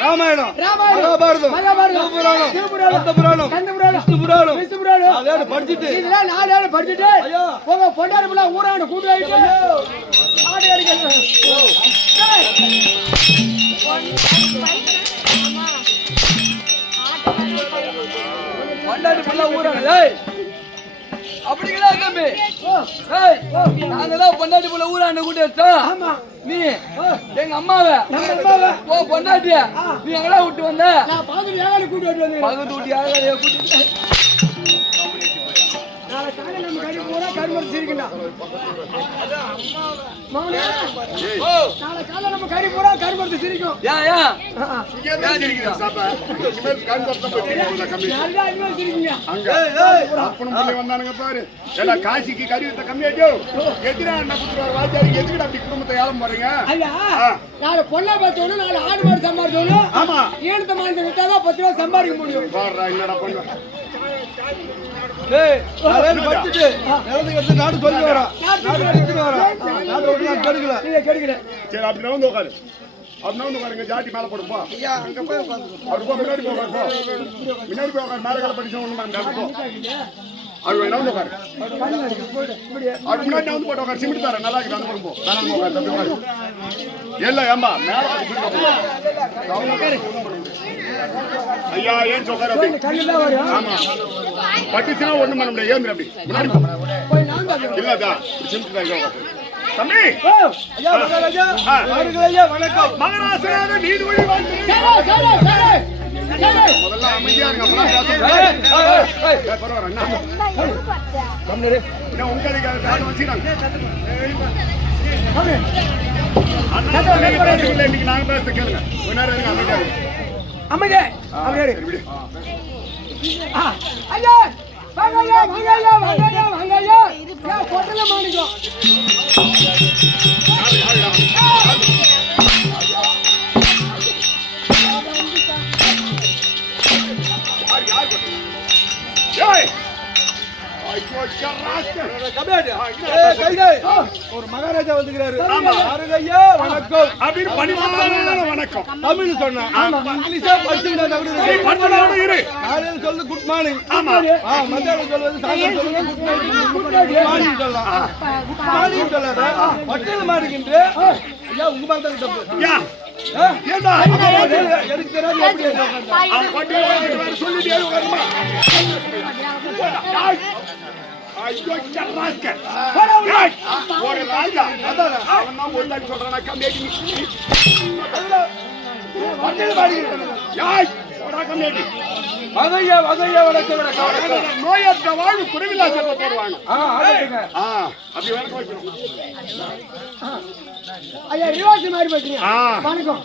ராமாயணம் மகாபாரதம் படிச்சுட்டு பொண்டாடி ஊரான கூட்டு பொண்டாடி பண்ண ஊரான அப்படிங்களா தம்பி? நாங்கெல்லாம் பொண்டாட்டி போல ஊராண்ட கூட்டி வச்சோம். நீ எங்க அம்மாவை பொண்டாட்டிய நீ எங்கடா விட்டு வந்த? பக்கத்து வீட்டு யாரையா கூட்டிட்டு காசிக்கு கறி வித்த கம்மியாட்டோ எதிரா எதுக்கிட்ட அப்படி குடும்பத்தை ஏலம் போறீங்க? நாலு பொண்ணை பார்த்தோன்னு நாலு ஆடு மாடு சம்பாதிச்சோன்னு ஆமா ஈழத்த மாநிலத்தை விட்டாதான் 10 ரூபா சம்பாதிக்க முடியும். என்னடா பண்ண நாடு சொல்லி வரா நாடு கெடுக்கல. சரி அப்படி வந்து உட்காரு. அப்படின்னா வந்து பாருங்க ஜாட்டி மேல போடுப்போ ஐயா அங்க போய் உட்காந்து அவர் போ முன்னாடி போ போ முன்னாடி போய் உட்கார் மேல கால படிச்சு ஒண்ணு போ அவர் என்ன வந்து உட்காரு அவர் முன்னாடி வந்து போட்டு உட்கார் சிமிட்டு தர நல்லா இருக்கு அந்த போ நல்லா உட்கார் தம்பி உட்காரு இல்ல ஏம்பா மேல ஐயா ஏன் சொல்றாரு அப்படி ஆமா பட்டுச்சுன்னா ஒண்ணும் பண்ண முடியாது ஏந்திர அப்படி முன்னாடி இல்லதா சிமிட்டு தான் தம்பி ஐயா மகாராஜா ஐயா வணக்கம் மகராசனாக நீதிமொழி வாழ்த்து முதல்ல அமைதியா இருங்க பரவாயில்ல உங்க வச்சுக்கிறாங்க இன்னைக்கு நாங்க பேச கேளுங்க கொஞ்ச நேரம் இருங்க அமைதியா அமைதியா ஐயா வாங்கய்யா வாங்கய்யா வாங்கய்யா வாங்கய்யா பொட்டல மாணிக்கம் ஒரு மகாராஜா வந்துக்கிறாரு ஐயா வணக்கம் அப்படின்னு பணிவான வணக்கம் தமிழ் சொன்னா இங்கிலீஷா படிச்சுட்டு சொல்லு குட் மார்னிங் மத்தியானம் சொல்வது சாயந்தரம் சொல்லுங்க குட் மார்னிங் சொல்லலாம் குட் மார்னிங் சொல்லாத பட்டேல் மாறுகின்ற ஐயா உங்க மாதிரி தப்பு ஏண்டா எனக்கு தெரியாது எப்படி சொல்லிட்டு ஒரு ராஜா அவன் தான் ஒரு லைன் சொல்றான் கம்மியாடி கம்மியாடி வகையா வகையா வணக்கம் நோயற்ற வாழ்வு குறைவில்லா செல்வ போடுவாங்க அப்படி வேலை வைக்கணும் ஐயா ரிவாசி மாதிரி பேசுறீங்க வணக்கம்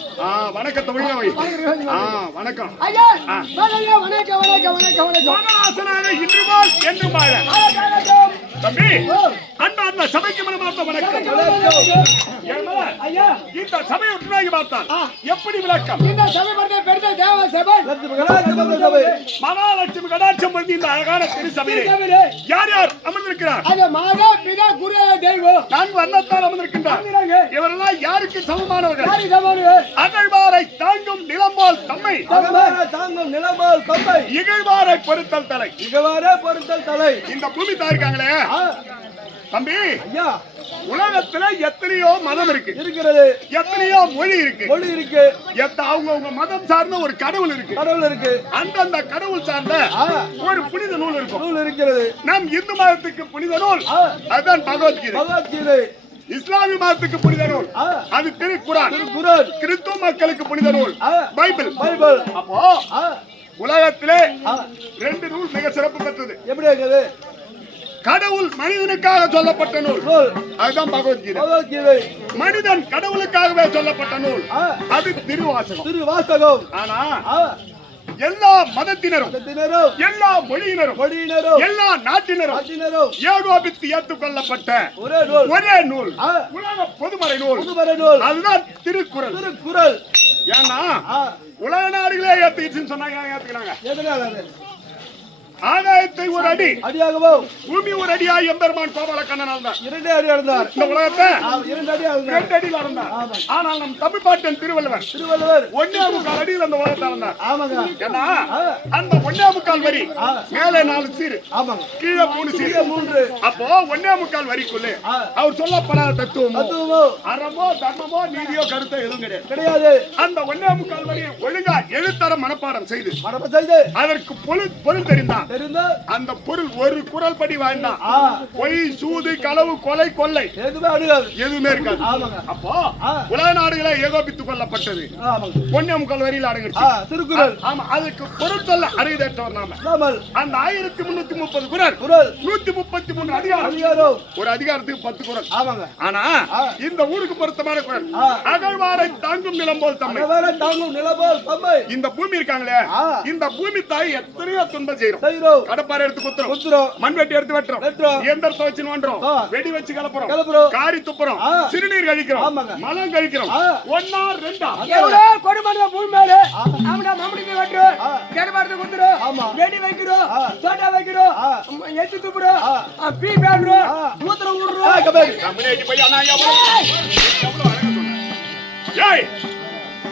வணக்கத்தை ஒழுங்கா வை வணக்கம் ஐயா வணக்கம் வணக்கம் வணக்கம் வணக்கம் மகராசனாக இன்று போல் என்று வாழ தம்பி அண்ணா சபைக்கு மனமார்ந்த வணக்கம் ஐயா இந்த சபையை உற்றாகி பார்த்தால் எப்படி விளக்கம் இந்த சபை பற்றி பெருந்த தேவ சபை மகாலட்சுமி கடாட்சம் வந்து இந்த அழகான திருச்சபையிலே யார் யார் அமர்ந்திருக்கிறார் அது மாதா பிதா குரு தெய்வம் நான்கு அன்னத்தால் அமர்ந்திருக்கின்றார் இவரெல்லாம் யாருக்கு சமமானவர்கள் அகழ்வாரை தாங்கும் நிலம்போல் தம்மை தாங்கும் நிலம்போல் தம்மை இகழ்வாரை பொறுத்தல் தலை இகழ்வாரே பொறுத்தல் தலை இந்த பூமி தாயிருக்காங்களே தம்பி ஐயா உலகத்துல எத்தனையோ மதம் இருக்கு இருக்கிறது எத்தனையோ மொழி இருக்கு அவங்க மதம் சார்ந்த ஒரு கடவுள் இருக்கு அந்த கடவுள் சார்ந்த ஒரு புனித நூல் இருக்கிறது நம் இந்து மதத்துக்கு புனித நூல் அதுதான் பகவத்கீதை இஸ்லாமிய மதத்துக்கு புனித நூல் அது திருக்குரான் கிறிஸ்துவ மக்களுக்கு புனித நூல் பைபிள் அப்போ உலகத்திலே 2 நூல் மிக சிறப்பு பெற்றது எப்படி இருக்குது கடவுள் மனிதனுக்காக சொல்லப்பட்ட நூல் அதுதான் பகவத்கீதை மனிதன் கடவுளுக்காகவே சொல்லப்பட்ட நூல் அது திருவாசகம் ஆனா எல்லா மதத்தினரும் எல்லா மொழியினரும் எல்லா நாட்டினரும் ஏகோபித்து ஏற்றுக்கொள்ளப்பட்ட ஒரே நூல் உலக பொதுமறை நூல் அதுதான் திருக்குறள் ஏன்னா உலக நாடுகளே ஏத்துக்கிச்சுன்னு சொன்னாங்க ஏத்துக்கிறாங்க ஆகாயத்தை ஒரு அடி அடியாகவோ பூமி ஒரு அடியா எம்பெருமான் கோபால கண்ணனால் தான் 2 அடி இருந்தார் இந்த உலகத்தை 2 அடி இருந்தார் 2 அடியில் இருந்தார் ஆனால் நம் தமிழ் பாட்டன் திருவள்ளுவர் 1.25 அடியில் அந்த உலகத்தை இருந்தார் ஆமாங்க ஏன்னா அந்த 1.25 வரி மேலே 4 சீர் ஆமாங்க கீழே 3 சீர் 3 அப்போ 1.25 வரிக்குள்ளே அவர் சொல்லப்படாத தத்துவமோ அறமோ தர்மமோ நீதியோ கருத்தோ எதுவும் கிடையாது அந்த 1.25 வரி ஒழுங்கா எழுத்தர மனப்பாடம் செய்து அதற்கு பொருள் தெரிந்தார் அந்த பொருள் ஒரு குறள் படி வேண்டாம் பொய் சூது களவு கொலை கொள்ளை எதுவுமே இருக்காது அப்போ உலக நாடுகளை ஏகோபித்துக் கொள்ளப்பட்டது 1.25 வரியில் அடங்கிடுச்சு திருக்குறள் ஆமா அதுக்கு பொருள் சொல்ல அறிவுதேற்றவர் நாம அந்த 1330 குறள் 133 அதிகாரம் ஒரு அதிகாரத்துக்கு 10 குறள் ஆமாங்க ஆனா இந்த ஊருக்கு பொருத்தமான குறள் அகழ்வாரை தாங்கும் நிலம்போல் தம்மை இந்த பூமி இருக்காங்களே இந்த பூமி தாய் எத்தனையோ துன்பம் செய்யறோம் கடப்பாறை எடுத்து குத்துறோம் மண்வெட்டி எடுத்து வெட்டுறோம் இயந்திரத்தை வச்சு நோண்டுறோம் வெடி வச்சு கலப்புறோம் காரி துப்புறோம் சிறுநீர் கழிக்கிறோம் மலம் கழிக்கிறோம் 1 2 கொடுமணி பூமி மேல ஆமடா மம்முடி வெட்டுறோம் கடப்பாறை குத்துறோம் வெடி வைக்கிறோம் சோடா வைக்கிறோம் எச்சி துப்புறோம் பீ பேக்குறோம் மூத்திர ஊடுறோம் கம்யூனிட்டி போய் அண்ணா எவ்வளவு அழகா சொன்னேன் ஏய்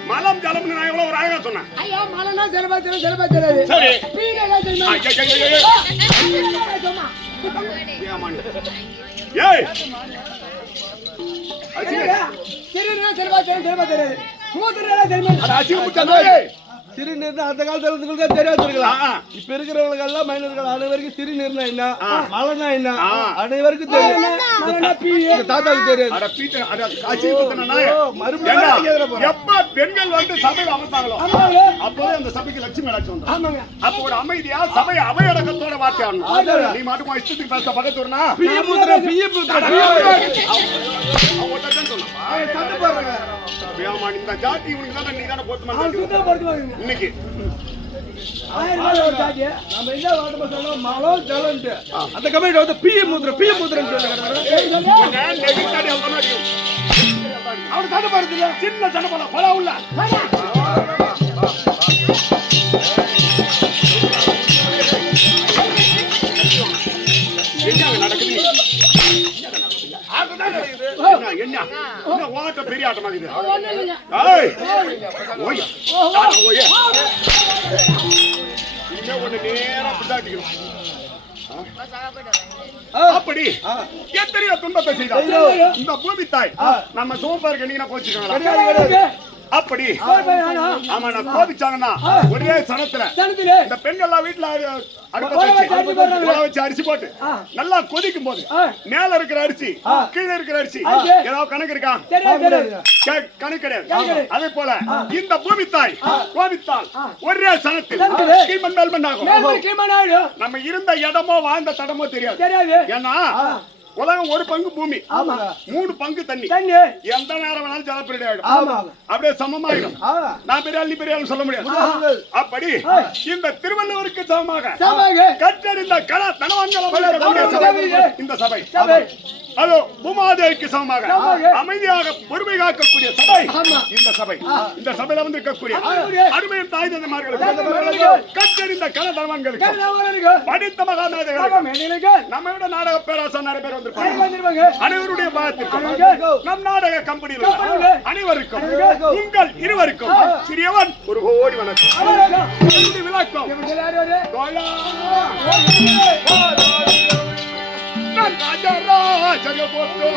மலம் ஜலம்னு நான் எவ்வளவு ஒரு அழகா சொன்னேன். ஐயா மலனா செலபா தெரியாது. சரி. பீனே தெரியுமா? ஏய் சிறுநீரா செலபா தெரியாது. மூத்திரா தெரியுமா? அட அசிங்கப்பட்டானே. சிறுநீர் அந்த காலத்துல தான் தெரியாது இருக்கலாம். இப்ப இருக்கிறவங்களுக்கு எல்லாம் மைனர்கள் அனைவருக்கும் சிறுநீர்னா என்ன, மலைனா என்ன அனைவருக்கும் தெரியும். தாத்தாவுக்கு தெரியாது. அட பீட்ட அட அசிங்கப்பட்டானே. மறுபடியும் எப்ப பெண்கள் வந்து சபை அமர்ந்தாங்களோ அப்போவே அந்த சபைக்கு லட்சுமி அழைச்சு வந்தோம். ஆமாங்க. அப்போ ஒரு அமைதியா சபை அவையடக்கத்தோட வார்த்தை ஆடணும். நீ மட்டும் இஷ்டத்துக்கு பேச பக்கத்துறனா பியபுத்ரா அவட்டதான் சொன்னப்பா. சண்டை போடுறாங்க. இந்த ஜாதி இவனுக்கு தான் நீ தான போட்டு அவன் சுத்தமா படுத்துவாங்க. இன்னைக்கு 1000 ரூபாய் ஒரு ஜாதி. நம்ம என்ன வாட்டமா சொல்றோம் மலோ ஜலன்ட். அந்த கமெண்ட் வந்து பியபுத்ரான்னு சொல்லுங்க. நான் நெகிட்டாடி அவனாடி. அவன் சண்டை போடுறதுல சின்ன சண்டை போட பல உள்ள. என்ன நடக்குது? என்ன ஓட்ட பெரிய ஆட்டமா இது? ஏய் ஓய் ஓய் இங்க ஒண்ணு நேரா பிடாட்டிக்கணும். அப்படி எத்தனையோ துன்பத்தை செய்தார் இந்த பூமி தாய். நம்ம சோம்பருக்கு நீங்க கோச்சிருக்காங்களா? அப்படி ஆமா நான் கோபிச்சாங்கன்னா ஒரே சனத்துல இந்த பெண்கள் வீட்டுல வச்சு அரிசி போட்டு நல்லா கொதிக்கும் போது மேல இருக்கிற அரிசி கீழே இருக்கிற அரிசி ஏதாவது கணக்கு இருக்கா? கணக்கு கிடையாது. அதே போல இந்த பூமி தாய் கோபித்தால் ஒரே சனத்தில் கீழ்மண் மேல்மண் ஆகும். நம்ம இருந்த இடமோ வாழ்ந்த தடமோ தெரியாது. ஏன்னா உலகம் ஒரு பங்கு பூமி, 3 பங்கு தண்ணி. எந்த நேரம் வேணாலும் ஜலப்பிரளயம் ஆயிடும். அப்படியே சமமாயிடும். நான் பெரிய ஆள் பெரிய ஆள் சொல்ல முடியாது. அப்படி இந்த திருவள்ளுவருக்கு சமமாக கற்றறிந்த கலா தனவான்கள் இந்த சபை. அதோ பூமாதேவிக்கு சமமாக அமைதியாக பொறுமை காக்கக்கூடிய சபை இந்த சபை. இந்த சபையில வந்து இருக்கக்கூடிய அருமையின் தாய் தந்தைமார்களுக்கு கற்றறிந்த கல தனவான்களுக்கு படித்த மகாநாதர்களுக்கு நம்ம விட நாடக பேராசர் நிறைய பேர் வந்திருப்பாங்க. அனைவருடைய பாகத்திற்கு நம் நாடக கம்பெனியில் அனைவருக்கும் உங்கள் இருவருக்கும் சிறியவன் ஒரு கோடி வணக்கம். விளக்கம் ராஜராஜ போட்டு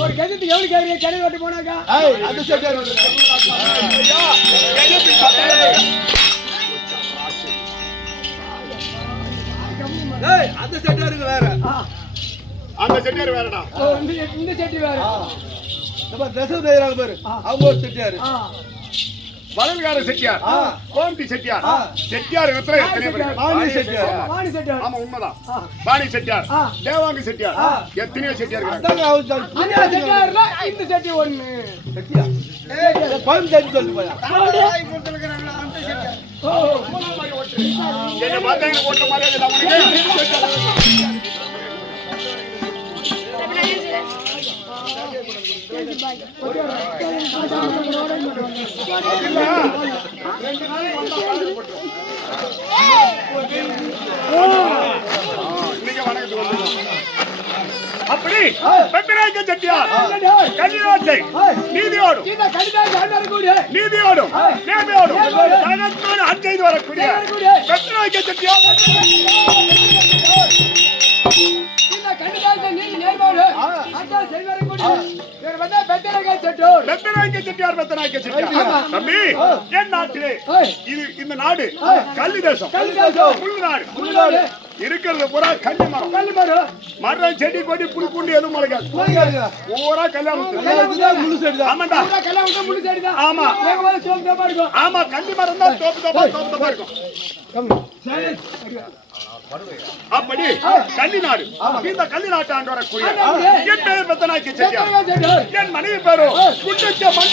ஒரு கஜத்துக்கு எவ்வளவு கேட்கறீங்க? கடை ஓட்டு போனாக்கா அது செட்டார் அந்த செட்டாருக்கு வேற, அந்த செட்டார் வேறடா. இந்த செட்டி வேற. நம்ம ட்ரெஸ் செய்யறாங்க பாரு, அவங்க ஒரு செட்டியாரு. வளல்கார செட்டியார் கோமதி செட்டியார் செட்டியார் இடத்துல எத்தனை பேர் பாணி செட்டியார் ஆமா உண்மைதான் பாணி செட்டியார் தேவாங்க செட்டியார் எத்தனையோ செட்டியார் இருக்காங்க அதாங்க அவர் அந்த செட்டியார்ல இந்த செட்டி ஒண்ணு செட்டியா கோயம் செட்டி சொல்லிட்டு போயா என்ன பார்த்தா ஓட்ட மாதிரி அப்படி பெத்தராஜ செட்டியார் கலிராஜை நீதியோடும் நீதியோடும் நேர்மையோடும் தனத்தோடு அஞ்செய்து வரக்கூடிய பெத்தராஜ செட்டியார் தம்பி என் நாட்டிலே இந்த நாடு கல்லி தேசம் நாடு இருக்கிறது பூரா கல்லி மரம் மரம் செடி கொடி புல் பூண்டு எதுவும் முளைக்காது பூரா கல்யாணம் ஆமா ஆமா கல்லி மரம் தான் தோப்பு இருக்கும் அப்படி கல்லி நாடு இந்த கல்லி நாட்டு ஆண்டு வரக்கூடிய என் பெயர் பெத்தனாக்கி செட்டியார் என் மனைவி பேரோ குண்டுச்சம்மன்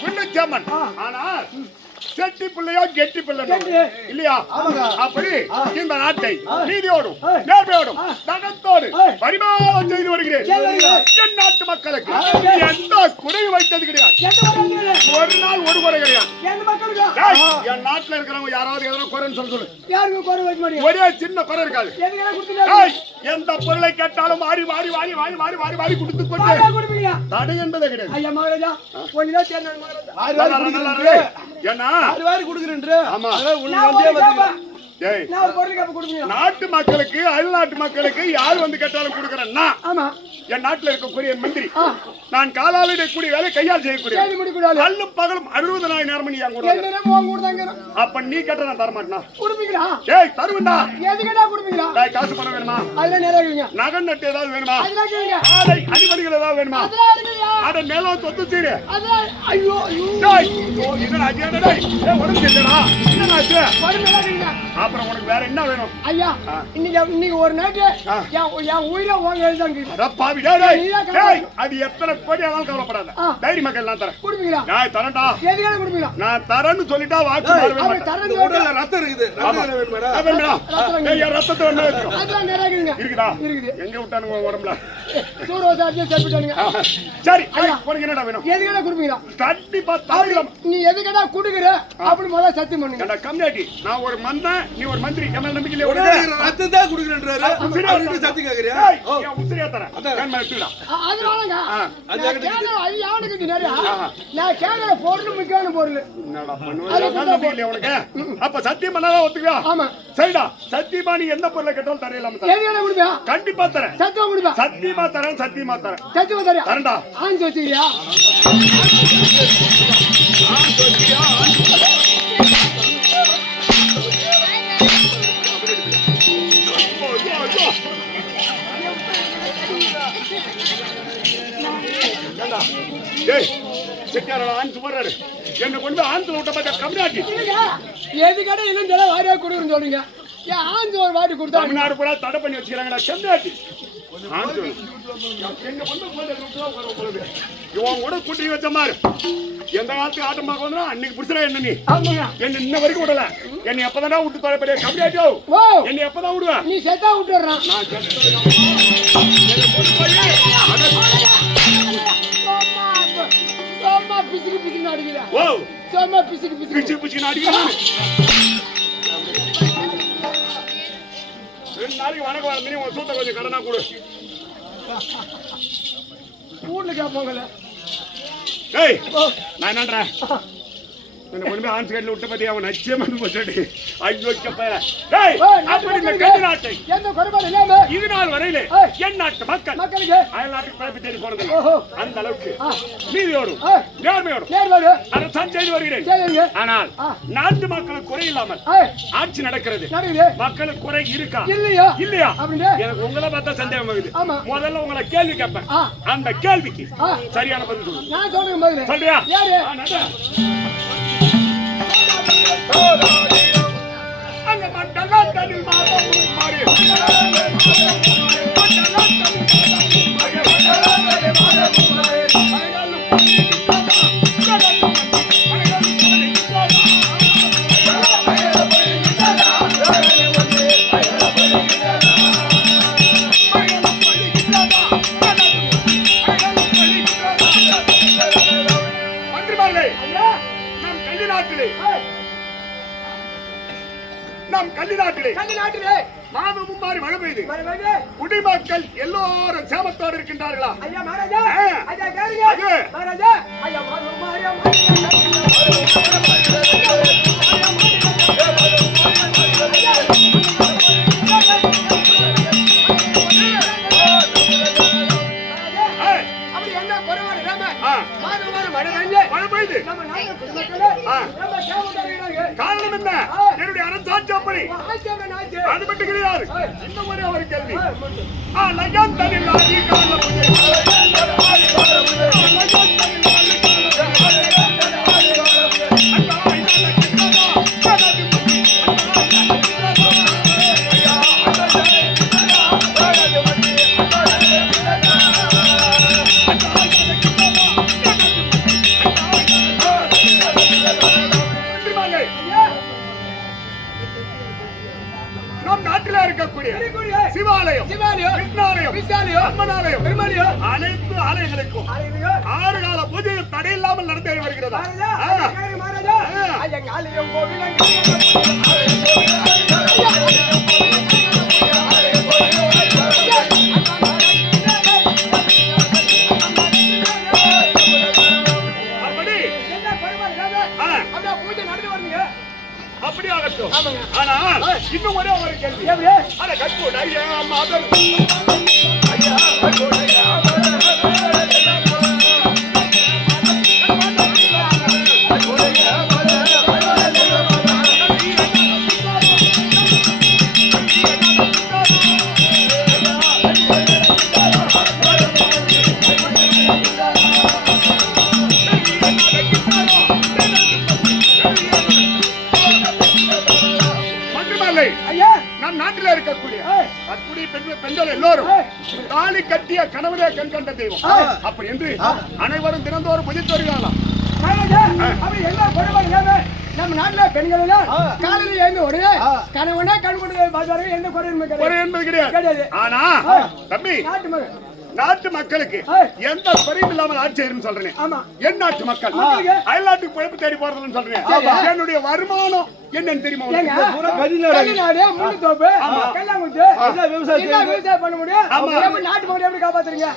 குண்டுச்சம்மன் ஆனால் செட்டி பிள்ளையோ கெட்டி பிள்ளை இல்லையா அப்படி இந்த நாட்டை நீதியோடும் நேர்மையோடும் தகத்தோடு பரிமாணம் செய்து வருகிறேன் என் நாட்டு மக்களுக்கு எந்த குறை வைத்தது கிடையாது ஒரு நாள் ஒரு குறை கிடையாது என் நாட்டுல இருக்கிறவங்க யாராவது எதனா குறைன்னு சொல்லு ஒரே சின்ன குறை இருக்காது எந்த பொருளை கேட்டாலும் மாறி மாறி வாரி வாரி வாரி வாரி வாரி கொடுத்து கொண்டு தடை என்பதே கிடையாது ஏன்னா நாட்டு மக்களுக்கு அயல்நாட்டு மக்களுக்கு யார் வந்து கேட்டாலும் கொடுக்கறேன்னா என் நாட்டில் இருக்கக்கூடிய மந்திரி நான் காலால் கூடிய வேலை கையால் செய்யக்கூடிய அல்லும் பகலும் 60 நாள் நேரம் நீ அப்ப நீ கேட்ட நான் தர மாட்டேனா ஏய் தருவண்டா காசு பணம் வேணுமா நகை நட்டு ஏதாவது வேணுமா அடிமடிகள் ஏதாவது வேணுமா அட நிலம் சொத்து சீரு அப்புறம் உனக்கு வேற என்ன வேணும் ஐயா இன்னைக்கு ஒரு நாட்டு என் உயிரை அது எத்தனை கோடி ஆனாலும் கவலைப்படாத தைரிய மக்கள் நான் தரேன் கொடுப்பீங்களா நான் தரேன்டா கொடுப்பீங்களா நான் தரேன்னு சொல்லிட்டா வாக்கு உடல்ல ரத்தம் இருக்குது ரத்தத்தை இருக்குதா இருக்குது எங்க விட்டானுங்க உடம்புல சரி உனக்கு என்னடா வேணும் எதுக்கடா கொடுப்பீங்களா கண்டிப்பா நீ எதுக்கடா கொடுக்குற அப்படி முதல்ல சத்தியம் பண்ணுங்க கம்யூனிட்டி நான் ஒரு மந்தன் நீ ஒரு மந்திரி எம்எல் நம்பிக்கை ரத்தம் தான் கொடுக்குறேன்றாரு சத்தி கேக்குறியா உசிரியா தரேன் அதனாலங்க நான் கேட்கிற பொருள் முக்கியமான பொருள் உனக்கு அப்ப சத்தியம் பண்ணாதான் ஒத்துக்கா ஆமா சரிடா சத்தியமா நீ எந்த பொருளை கேட்டாலும் தரையிலாம கண்டிப்பா தரேன் சத்தியம் கொடுப்பேன் சத்தியமா தரேன் சத்தியமா தரேன் சத்தியமா தரேன் தரேன்டா ஆஞ்சு வச்சுக்கிறியா என்ன கொண்டு ஆந்து விட்ட கம்யூனிட்டி எது கடை இல்லைன்னு வாரியா கொடுக்குறேன்னு சொல்றீங்க ஏன் ஆஞ்சு ஒரு வாட்டி கொடுத்தா தமிழ்நாடு கூட தடை பண்ணி வச்சுக்கிறாங்கடா கம்யூனிட்டி இவன் கூட கூட்டி வச்ச மாதிரி எந்த காலத்துக்கு ஆட்டம் பார்க்க வந்தா அன்னைக்கு புடிச்சா என்ன நீ என்ன இன்ன வரைக்கும் விடல என்னை எப்பதான் விட்டு தொலை பெரிய கம்யூனிட்டியோ என்னை எப்பதான் விடுவேன் நீ செத்தா விட்டுறான் பிசுக்கு பிசுக்கு அடிக்கிறேன் ஓ சோமா பிசுக்கு பிசுக்கு பிசுக்கு அடிக்கிறேன் 2 நாளைக்கு வணக்கம் வரணும் நீ உன் சூத்த கொஞ்சம் கடனா கொடு ஊர்ல கேட்பாங்கல்ல ஏய் நான் என்னன்றேன் என்ன கொண்டு போய் ஆன்ஸ் கேட்ல விட்ட பத்தி அவன் நிச்சயமா போட்டு ஐயோ கப்ப ஏய் அப்படி இந்த கண்டி நாட்டை எந்த குறைபாடு இல்லாம இது நாள் வரையிலே என் நாட்டு மக்களுக்கு அயல் நாட்டுக்கு பிழைப்பு தேடி போறது அந்த அளவுக்கு நீதியோடும் நேர்மையோடும் அரசாங்கம் செய்து வருகிறேன். ஆனால் நாட்டு மக்களுக்கு குறை இல்லாமல் ஆட்சி நடக்கிறது. மக்களுக்கு குறை இருக்கா இல்லையா? எனக்கு உங்களை பார்த்தா சந்தேகம் வருது. முதல்ல உங்களை கேள்வி கேட்பேன். அந்த கேள்விக்கு சரியான பதில் சொல்லு. சொல்றியா? அங்க மண்டலாத்தனில் மாதமும் மாறி நம் கள்ளி நாட்டிலே மாதமும் மாறி மழை பெய்து குடிமக்கள் எல்லோரும் சேமத்தோடு இருக்கின்றார்களா? காரணம் என்ன? என்னுடைய அரசாட்சி அப்படி அது மட்டும் கிடையாது. இந்த மாதிரி அவர் கேள்வி நம் நாட்டில இருக்கக்கூடிய சிவாலயம், கிருஷ்ணாலயம், அம்மனாலயம், அனைத்து ஆலயங்களுக்கும் 6 கால பூஜை தடையில்லாமல் நடத்தி வருகிறதா? அப்படி ஆகட்டும். ஆனால் இன்னும் ஒரே ஒரு கேள்வி. அட கற்புடைய மாதர் ஐயா கற்புடைய நம் நாட்டில் இருக்கக்கூடிய அத்துடைய பெண்கள் எல்லோரும் தாலி கட்டிய கணவரே கண் கண்ட தெய்வம் அப்படி என்று அனைவரும் தினந்தோறும் புதித்து வருகிறார்களா? நம்ம நாட்டுல பெண்கள் காலையில் எழுந்து உடனே கணவனே கண் கொண்டு எந்த குறை என்பது கிடையாது. ஆனா தம்பி நாட்டு மக்களுக்கு எந்த குறையும் இல்லாமல் ஆட்சி செய்யணும் சொல்றேன். என் நாட்டு மக்கள் அயல் நாட்டுக்கு பிழைப்பு தேடி போறதுன்னு சொல்றேன். என்னுடைய வருமானம் என்னன்னு தெரியுமா?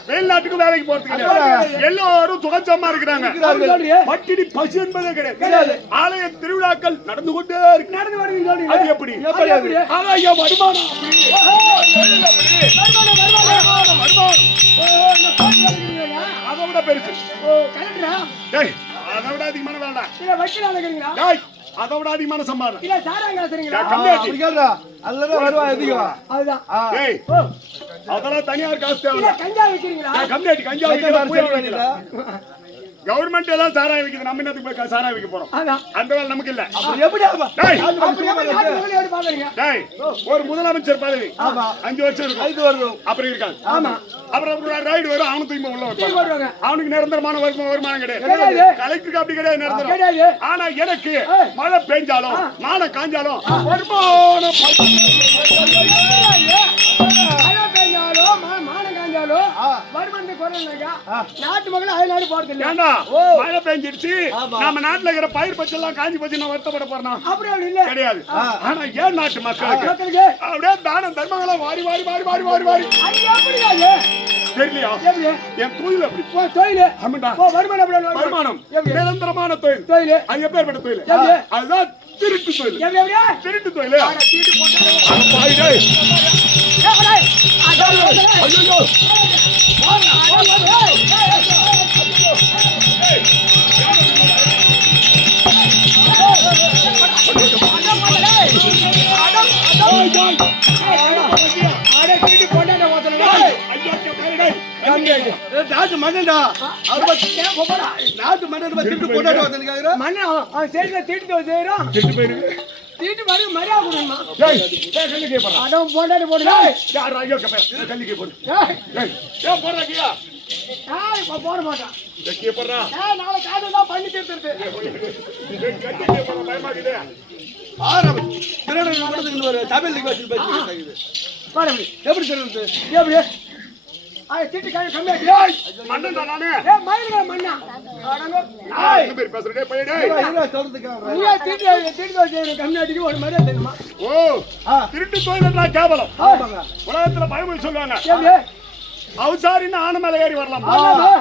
வெளிநாட்டுக்கு வேலைக்கு போறதுக்கு எல்லாரும் சுகச்சமா இருக்கிறாங்க. பட்டினி பசு என்பதே கிடையாது. ஆலய திருவிழாக்கள் நடந்து கொண்டே இருக்கு. அது எப்படி வருமானம்? அதை விட பெருசு, அதை விட அதிகமான வேண்டாம், அதை விட அதிகமான சம்பாதம். அதெல்லாம் தனியார் காசு தேவை. கவர்மெண்ட் எல்லாம் சாராயம் வைக்குது, நம்ம என்னத்துக்கு போய் சாராயம் வைக்க போறோம்? அந்த வேலை நமக்கு இல்ல. ஒரு முதலமைச்சர் பதவி 5 வருஷம் இருக்கும், அப்புறம் இருக்காது. அப்புறம் ரைடு வரும், அவனு தூய்மை உள்ள வைப்பாங்க. அவனுக்கு நிரந்தரமான வருமானம் கிடையாது. கலெக்டருக்கு அப்படி கிடையாது, நிரந்தரம். ஆனா எனக்கு மழை பெஞ்சாலும் மானம் காஞ்சாலும் வருமானம் நாட்டு மக்கள் அயல் நாடு போறது இல்ல. மழை பெஞ்சிருச்சு, நம்ம நாட்டுல இருக்கிற பயிர் பச்சை எல்லாம் காஞ்சி போச்சு, நான் வருத்தப்பட போறேன்? அப்படி இல்ல, கிடையாது. ஆனா ஏன் நாட்டு மக்களுக்கு அப்படியே தானம் தர்மங்களா வாரி வாரி வாரி வாரி வாரி வாரி தெரியலையா? என் தொழில் அப்படி வருமானம் நிரந்தரமான தொழில். அது எப்பேற்பட்ட தொழில்? அதுதான் திருட்டு தொழில் எப்படி எப்படி திருட்டு தொழில் ஆட தீட்டு போட்டு அட பாவி டேய் ஐயோ நாட்டு மன்னன்டா நாட்டு மன்னன் திருட்டு போட்டாட்டு வந்துருக்காங்க மண்ணா அவன் சேர்ந்து தீட்டு செய்யறான் திருட்டு போயிருக்கு தீட்டு மாதிரி மரியாதை கொடுமா டேய் டேய் கல்லிக்கே போடா அடம் போட்டாட்டு போடுடா யார் ஐயோ கப்ப கல்லிக்கே போடு ஏய் டேய் ஏ போறா கியா இப்ப போட மாட்டான் கே போறா நாளை காடு தான் பண்ணி தீர்த்துறது டேய் கல்லிக்கே போற பயமாக்குதே ஆரம்பம் திருடன் நடந்துட்டு ஒரு தமிழ் லிங்வேஜ் பேசிட்டு பாருங்க எப்படி திருடுறது எப்படி தீட்டு கம்மியா மண்ணன் நானே மயில்கள் மண்ணா என்ன பேர் பேசுற டேய் பைய டேய் சொல்றதுக்கு நீ தீட்டு கம்மியாட்டிக்கு ஒரு மரியாதை தெரியுமா ஓ திருட்டு தொழில்னா கேவலம் ஆமாங்க உலகத்துல பயமொழி சொல்லுவாங்க எப்படி அவசாரின்னு ஆன மேல ஏறி வரலாம் ஆமா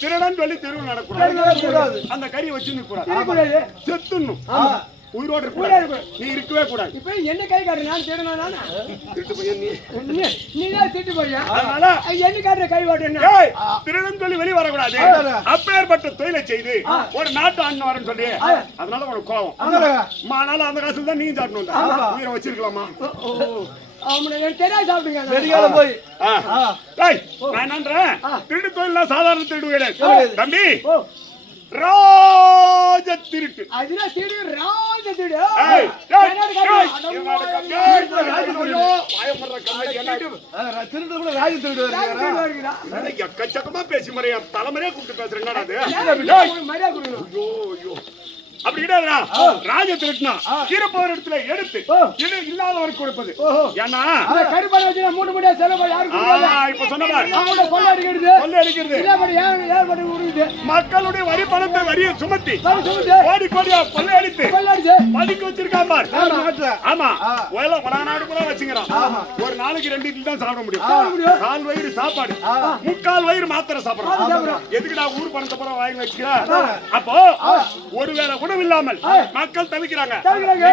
திருடன் சொல்லி தெருவு நடக்கூடாது கூடாது அந்த கறி வச்சு நிக்கூடாது இருக்கக்கூடாது செத்துணும் ஆமா உயிரோட உயிரோட இருக்கக்கூடாது நீ இருக்கவே கூடாது இப்ப என்ன கை காட்டு நான் தேடுனா நானா திருட்டு பையன் நீ நீ தான் திட்டு போறியா அதனால என்ன காட்டுற கை வாட்டுனா ஏய் திருடன் சொல்லி வெளிய வரக்கூடாது அப்பேற்பட்ட தொழிலை செய்து ஒரு நாட்டு அண்ணன் வரேன்னு சொல்லி அதனால உனக்கு கோவம் ஆனாலும் அந்த காசுல தான் நீ சாப்பிடணும் உயிரை வச்சிருக்கலாமா அவனை தெரியாது சாப்பிடுங்க பெரியால போய் டேய் நான் என்னன்றேன் திருட்டு தொழில்னா சாதாரண திருடு கிடையாது தம்பி ராஜ திருட்டு அதுனா திரு ராஜ திரு ஏய் திருட்டு கூட ராஜ திருடு வருகிறாரா எக்கச்சக்கமா பேசி மறையா தலைமுறையா கூப்பிட்டு பேசுறேன் அது மரியாதை கொடுக்கணும் ஐயோ ஐயோ அப்படி கிடையாதுடா ராஜ திருட்டுனா இருப்பவர் இடத்துல எடுத்து இது இல்லாதவருக்கு கொடுப்பது ஏன்னா கருப்பாடு வச்சு மூணு மணியா செலவு யாருக்கு இப்ப சொன்ன மாதிரி கொள்ளை அடிக்கிறது கொள்ளை அடிக்கிறது யார் பண்ணி விடுறது மக்களுடைய வரி பணத்தை வரியை சுமத்தி கோடி கோடியா கொள்ளை அடித்து பதுக்கி வச்சிருக்கான் பார் ஆமா நாடு கூட வச்சுக்கிறான் ஒரு நாளைக்கு 2 இட்லி தான் சாப்பிட முடியும் கால் வயிறு சாப்பாடு முக்கால் வயிறு மாத்திரை சாப்பிடுறோம் எதுக்குடா ஊர் பணத்தை பூரா வாங்கி வச்சுக்க அப்போ ஒருவேளை உணவு இல்லாமல் மக்கள் தவிக்கிறாங்க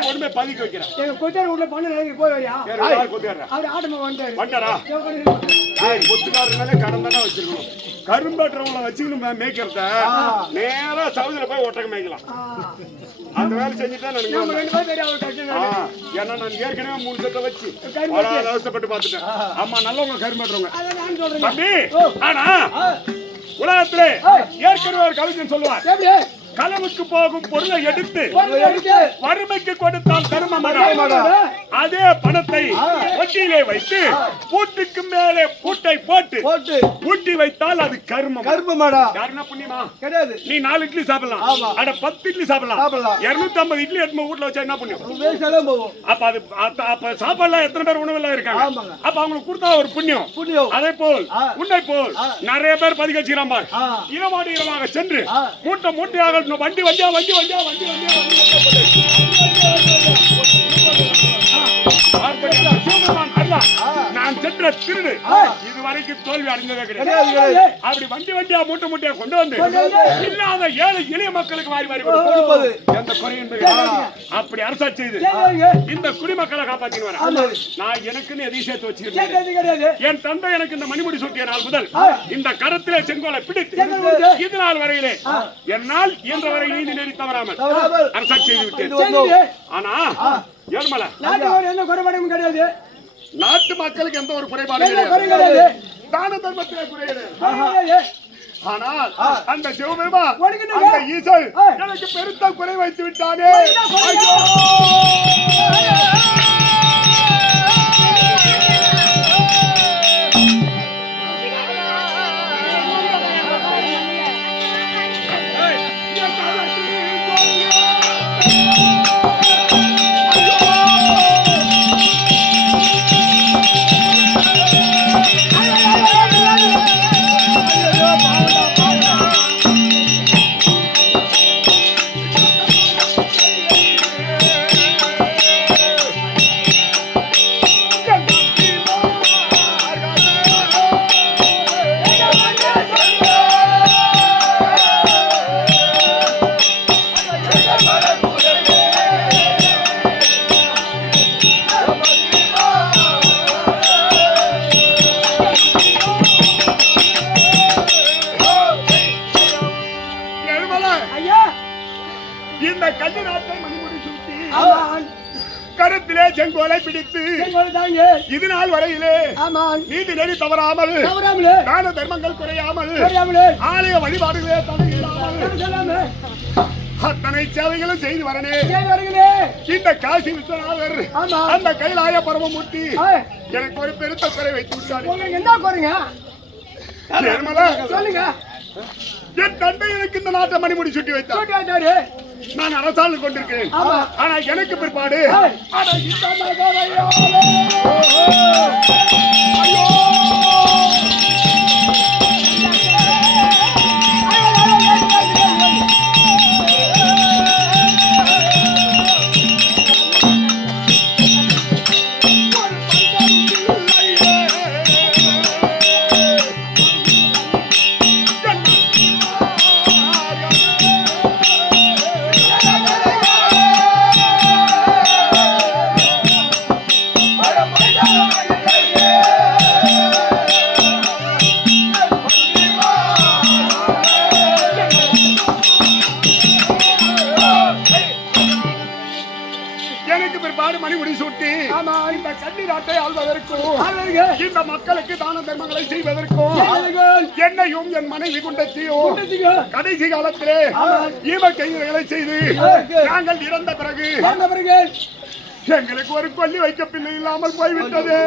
ஒண்ணுமே பதுக்கி வைக்கிறாங்க எங்க கொத்தார் உள்ள பண்ண நிலைக்கு போய் வரியா அவர் ஆட்டமா வந்தாரா கொத்துக்காரனாலே கடன் தானே வச்சிருக்கணும் கரும்பற்றவங்களை வச்சுக்கணும் மேய்க்கிறத நேரா சவுதியில போய் ஒட்டக மேய்க்கலாம் அந்த வேலை செஞ்சுட்டா ஏன்னா நான் ஏற்கனவே 3 செட்டை வச்சு அவசப்பட்டு பார்த்துட்டேன் அம்மா நல்லவங்க கரும்பற்றவங்க தம்பி ஆனா உலகத்திலே ஏற்கனவே ஒரு கவிஞன் சொல்லுவார் களவுக்கு போகும் பொருளை எடுத்து வறுமைக்கு கொடுத்தால் தர்மம் அதே பணத்தை வட்டியிலே வைத்து பூட்டுக்கு மேலே பூட்டை போட்டு பூட்டி வைத்தால் அது கர்மம் யாருன்னா புண்ணியமா கிடையாது நீ 4 இட்லி சாப்பிடலாம் அட 10 இட்லி சாப்பிடலாம் 250 இட்லி எடுத்து வீட்டுல வச்சா என்ன புண்ணியம் அப்ப அது அப்ப சாப்பாடுலாம் எத்தனை பேர் உணவுல இருக்காங்க அப்ப அவங்களுக்கு கொடுத்தா ஒரு புண்ணியம் அதே போல் உன்னை போல் நிறைய பேர் பதிக்க வச்சுக்கிறான் பார் இரவாடு இரவாக சென்று மூட்டை மூட்டையாக வண்டி வண்டியா நான் சென்ற திருடு இதுவரைக்கும் தோல்வி அடைந்ததே கிடையாது அப்படி வண்டி வண்டியா மூட்டை மூட்டையா கொண்டு வந்து இல்லாத ஏழை எளிய மக்களுக்கு வாரி வாரி கொடுப்பது எந்த குறையும் அப்படி அரசாட்சி செய்து இந்த குடிமக்களை காப்பாற்றி வர நான் எனக்குன்னு எதையும் சேர்த்து வச்சிருக்கேன் என் தந்தை எனக்கு இந்த மணிமுடி சுட்டிய நாள் முதல் இந்த கரத்திலே செங்கோலை பிடித்து இது நாள் வரையிலே என்னால் இயன்ற வரை நீதி நெறி தவறாமல் அரசாட்சி செய்து விட்டேன் ஆனா ஏழுமலை எந்த குறைபாடும் கிடையாது நாட்டு மக்களுக்கு எந்த ஒரு குறைபாடும் கிடையாது தான தர்மத்திலே குறையாது ஆனால் அந்த சிவபெருமா அந்த ஈசன் எனக்கு பெருத்த குறை வைத்து விட்டானே செங்கோலை பிடித்து தாங்க இது நாள் வரையிலே ஆமா நீதி நெறி தவறாமல் தான தர்மங்கள் குறையாமல் ஆலய வழிபாடுகளே தடையில்லாமல் அத்தனை சேவைகளும் செய்து வரனே இந்த காசி விஸ்வநாதர் அந்த கைலாய பரமமூர்த்தி எனக்கு ஒரு பெருத்த குறை வைத்து விட்டார். என்ன குறைங்க சொல்லுங்க. என் தந்தை எனக்கு இந்த நாட்டை மணிமுடி சுட்டி வைத்தார். நான் அரசாண்டு கொண்டிருக்கிறேன். ஆனா எனக்கு பிற்பாடு இந்த மக்களுக்கு தான தர்மங்களை செய்வதற்கும் என்னையும் என் மனைவி குண்டத்தையும் கடைசி காலத்திலே ஈம கைகளை செய்து நாங்கள் இறந்த பிறகு எங்களுக்கு ஒரு கொல்லி வைக்க பிள்ளை இல்லாமல் போய்விட்டது.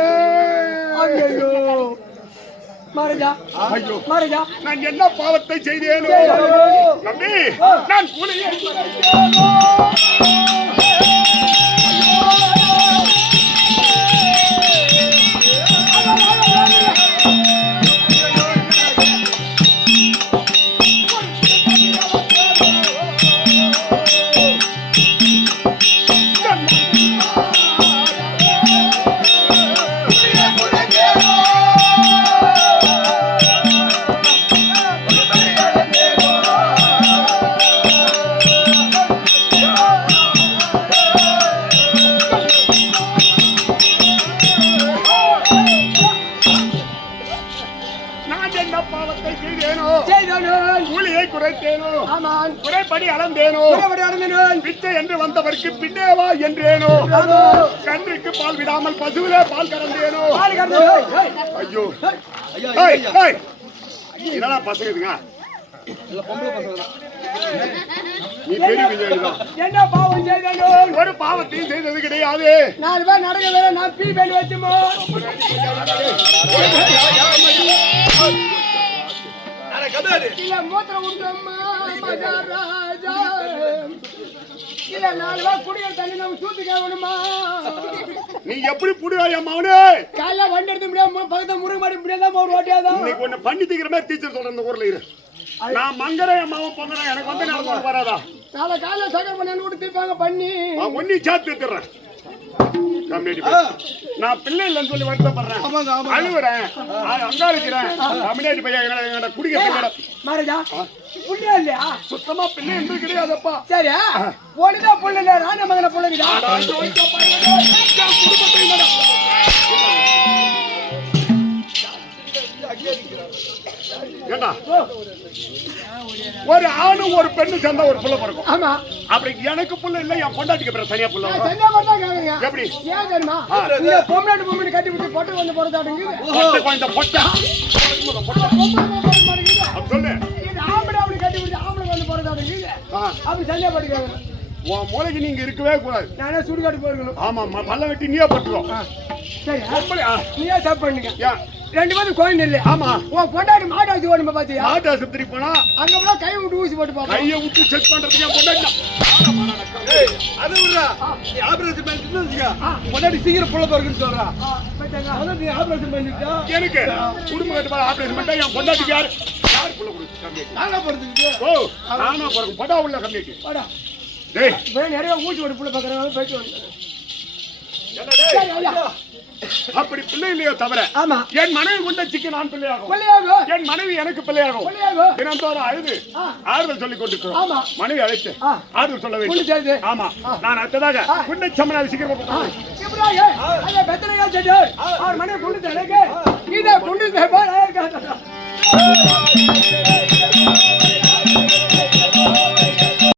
நான் என்ன பாவத்தை செய்தேனோ நம்பி நான் கூலியை குறைபடி அளந்தேனோ பிச்சை என்று வந்தவருக்கு பின்னேவா என்றேனோ கன்றுக்கு பால் விடாமல் பசுவிலே பால் கறந்தேனோ. ஐயோ இதெல்லாம் பசங்க நீ பெரிய என்ன பாவம் செய்தோ? ஒரு பாவத்தையும் செய்தது கிடையாது. 4 பேர் நடக்க வேற நான் பீ பேன் வச்சுமோ இல்ல மூத்திர உண்டம்மா மகாராஜா இல்ல 4 பேர் குடிக்கிற தண்ணி நம்ம சூத்துக்க வேணுமா? நீ எப்படி புடிவாயா மாவனே? காலைல வண்டி எடுத்து முடியாம பக்கத்துல முருங்க மாடி முடியாதான் ஒரு ஓட்டியாதான் இன்னைக்கு ஒண்ணு பண்ணி தீக்கிற மாதிரி டீச்சர் சொல்ற இந்த ஊர்ல இரு. நான் மங்கரை அம்மாவும் பொங்கறேன் எனக்கு வந்து நான் வராதா? நாளை காலைல சகர் பண்ணி கூட தீப்பாங்க பண்ணி ஒண்ணி சாத்து எடுத்துறேன். நான் பிள்ளை இல்லைன்னு சொல்லி வருத்தப்படுறேன், அழுவுறேன், அங்கா இருக்கிறேன். கம்யூனிட்டி பையன் குடிக்க சுத்தமா பிள்ளை என்று கிடையாதுப்பா. சரி ஒண்ணுதான் புள்ள இல்ல ராண மகன பிள்ளைங்க ஒரு ஆணும் ஒரு பெண்ணு சேர்ந்தா ஒரு புள்ள பிறக்கும். ஆமா அப்படி எனக்கு புள்ள இல்ல என் பொண்டாட்டிக்கு பிறகு தனியா புள்ள எப்படி ஏன் தெரியுமா? இந்த பொம்னாட்டு பொம்மை கட்டி விட்டு பொட்டை வந்து போறதாடுங்க சொல்லு ஆம்பளை அப்படி கட்டி விட்டு ஆம்பளை வந்து போறதாடுங்க அப்படி தனியா படிக்காங்க. உன் மூளைக்கு நீங்க இருக்கவே கூடாது. நானே சுடுகாட்டு போயிருக்கணும். ஆமா பல்ல வெட்டி நீயே பட்டுரும். சரி நீயே தப்பு பண்ணுங்க. 2 பேரும் கோயில் இல்ல. ஆமா உன் பொண்டாட்டி மாட்டு ஆசி ஓடுமா பாத்தியா? மாட்டு ஆஸ்பத்திரி போனா அங்க போனா கை விட்டு ஊசி போட்டு பாப்பா. கையை விட்டு செக் பண்றதுக்கு என் பொண்டாட்டி அது விடுறா. நீ ஆபரேஷன் பண்ணிட்டு பொண்டாட்டி சீக்கிரம் புள்ள போறதுன்னு சொல்றா. அத நீ ஆபரேஷன் பண்ணிட்டா எனக்கு குடும்ப கட்டுப்பாடு ஆபரேஷன் பண்ணா என் பொண்டாட்டிக்கு யார் புள்ள கொடுத்து கம்மியாக்கி நானா போறதுக்கு? ஓ நானா போறேன் படா உள்ள கம்மியாக்கி படா. டேய் நிறைய ஊசி போட்டு புள்ள பாக்குறாங்க போயிட்டு வந்து அப்படி பிள்ளை இல்லையோ தவிர என் மனைவி கொண்ட சிக்க நான் பிள்ளையாகும், என் மனைவி எனக்கு பிள்ளையாகும். தினந்தோறும் அழுது ஆறுதல் சொல்லிக் கொண்டிருக்கிறோம். மனைவி அழைத்து ஆறுதல் சொல்ல வேண்டும். ஆமா நான் அடுத்ததாக குண்டை சமனாதி சீக்கிரம் மனைவி